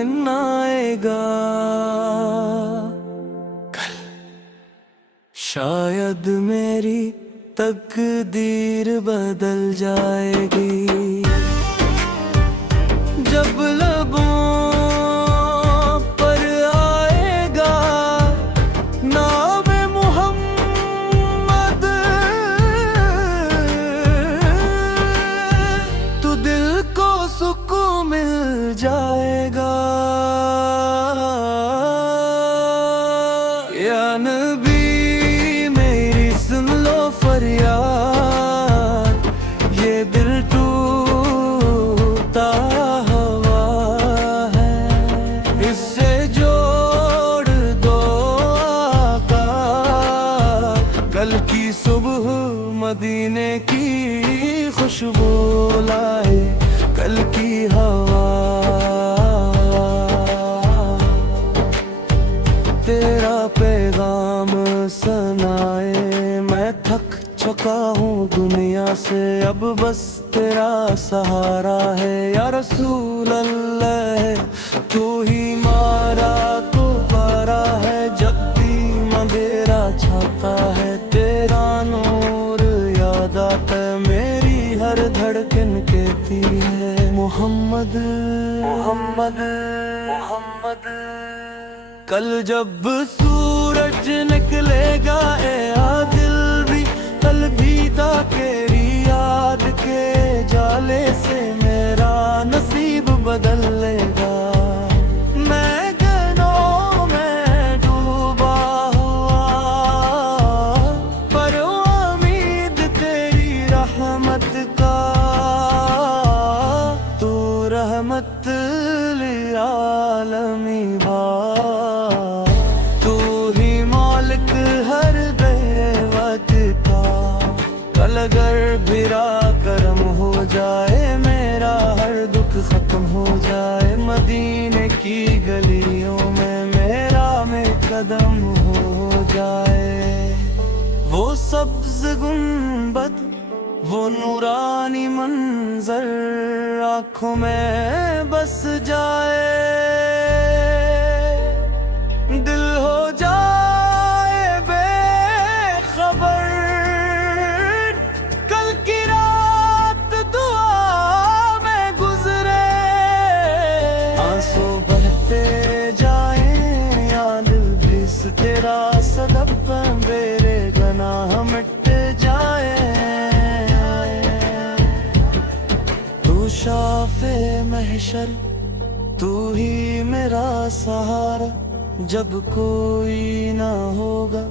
दिन आएगा, कल शायद मेरी तकदीर बदल जाएगी। जब लबों पर आएगा नाम मोहम्मद, तो दिल को सुकून मिल जाएगा। या नबी मेरी सुन लो फरियाद, ये दिल टूटा हुआ है, इससे जोड़ दो आका। कल की सुबह मदीने की खुशबू लाए, कल की हवा तेरा पैगाम सुनाए। मैं थक चुका हूँ दुनिया से, अब बस तेरा सहारा है। या रसूल अल्लाह तू ही मारा तो पारा है, जब भी अंधेरा छाता है तेरा नूर याद आता है। मेरी हर धड़कन कहती है मोहम्मद मोहम्मद मोहम्मद। कल जब सूरज निकलेगा ए आदिल भी अलविदा तेरी याद के जाले से मेरा नसीब बदल लेगा। मैं गनों में डूबा हुआ, पर उम्मीद तेरी रहमत का, तू रहमत लिल आलमी बा। अगर बिरा करम हो जाए, मेरा हर दुख खत्म हो जाए, मदीने की गलियों में मेरा में कदम हो जाए। वो सब्ज गुंबद, वो नूरानी मंजर आँखों में बस जाए, दिल हो जाए बेखबर। तेरा सदब मेरे गनाह मिट जाए, तू शाफे महशर, तू ही मेरा सहारा। जब कोई ना होगा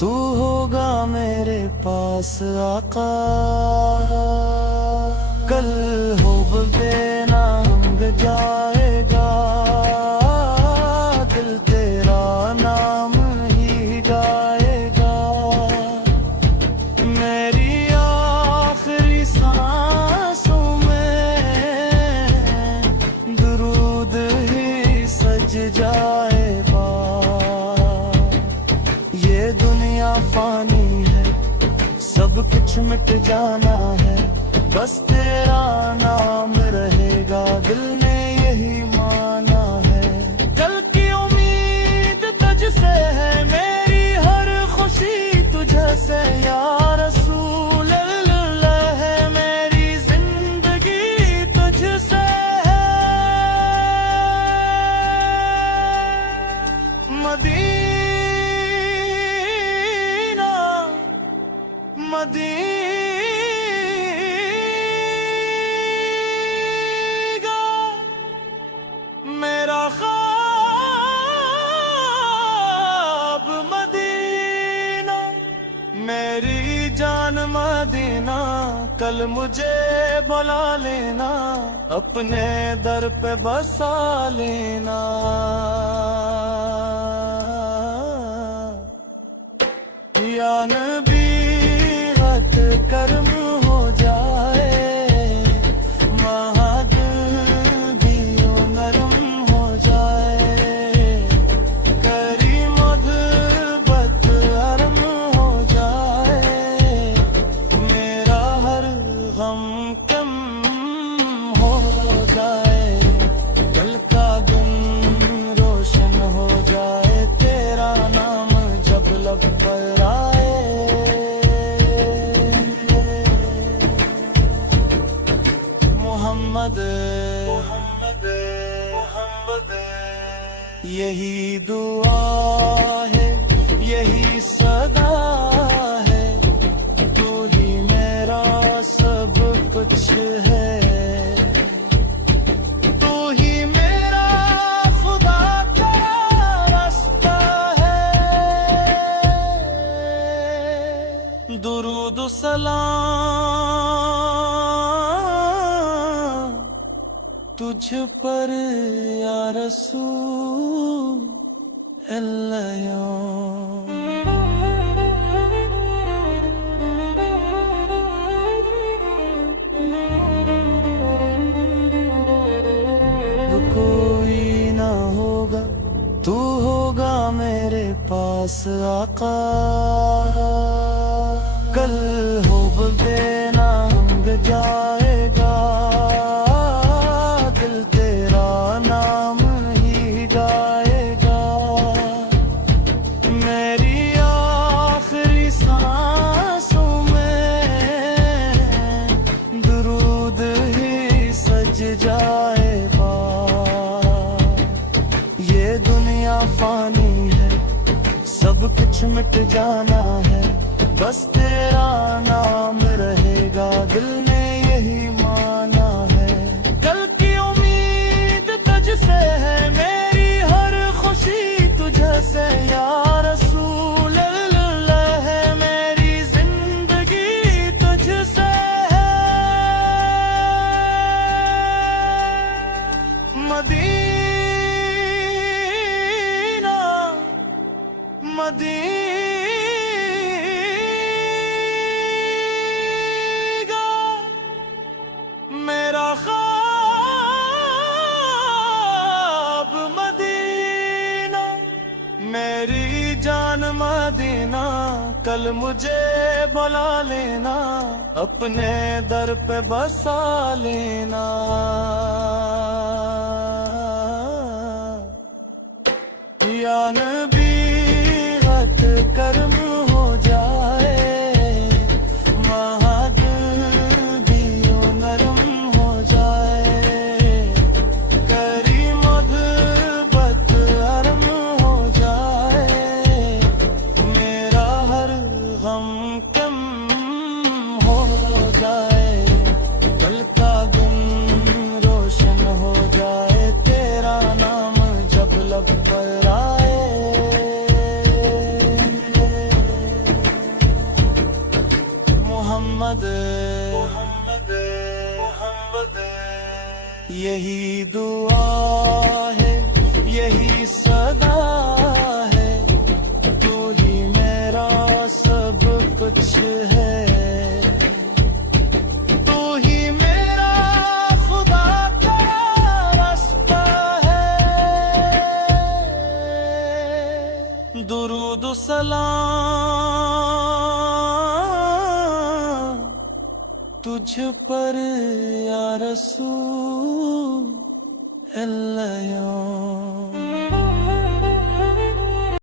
तू होगा मेरे पास आका। कल हो बेनाम जाएगा, दिल तेरा नाम ही गाएगा। मेरी आखिरी सांसों में दुरूद ही सज जाएगा। ये दुनिया फानी है, सब कुछ मिट जाना है, बस तेरा नाम रहेगा, दिल ने यही माना है। कल की उम्मीद तुझसे है, मेरी हर खुशी तुझसे या रसूल अल्लाह है, मेरी जिंदगी तुझसे है। मदीना मदीना मेरी जान मदीना, कल मुझे बुला लेना, अपने दर पे बसा लेना। या नबी हद कर्म हो जाए, कम हो जाए, कल का दिन यही दुआ है, यही सदा है, तू ही मेरा सब कुछ है, तू ही मेरा खुदा का रास्ता है। दुरूद सलाम तुझ पर या रसूल अल्लाह। कोई ना होगा, तू होगा मेरे पास आका। कल हो बेना हम जाएगा, दिल तेरा नाम ही गाएगा। मेरी आखिरी सांसों में दुरूद ही सज जाएगा। ये दुनिया फानी है, सब कुछ मिट जाना है, बस तेरा नाम रहेगा, दिल ने यही माना है। कल की उम्मीद तुझसे है, मेरी हर खुशी तुझसे या रसूल अल्लाह है, मेरी जिंदगी तुझसे है। मदीना मदीना मेरा ख्वाब मदीना, मेरी जान मदीना, कल मुझे बुला लेना, अपने दर पे बसा लेना। या नबी गत कर्म हो जाए, कल का दिन रोशन हो जाए, तेरा नाम जब लब पर आए। मोहम्मद मोहम्मद मोहम्मद, यही दुआ है, यही सदा है, तू ही मेरा सब कुछ है, दुरूद सलाम तुझ पर या रसूल।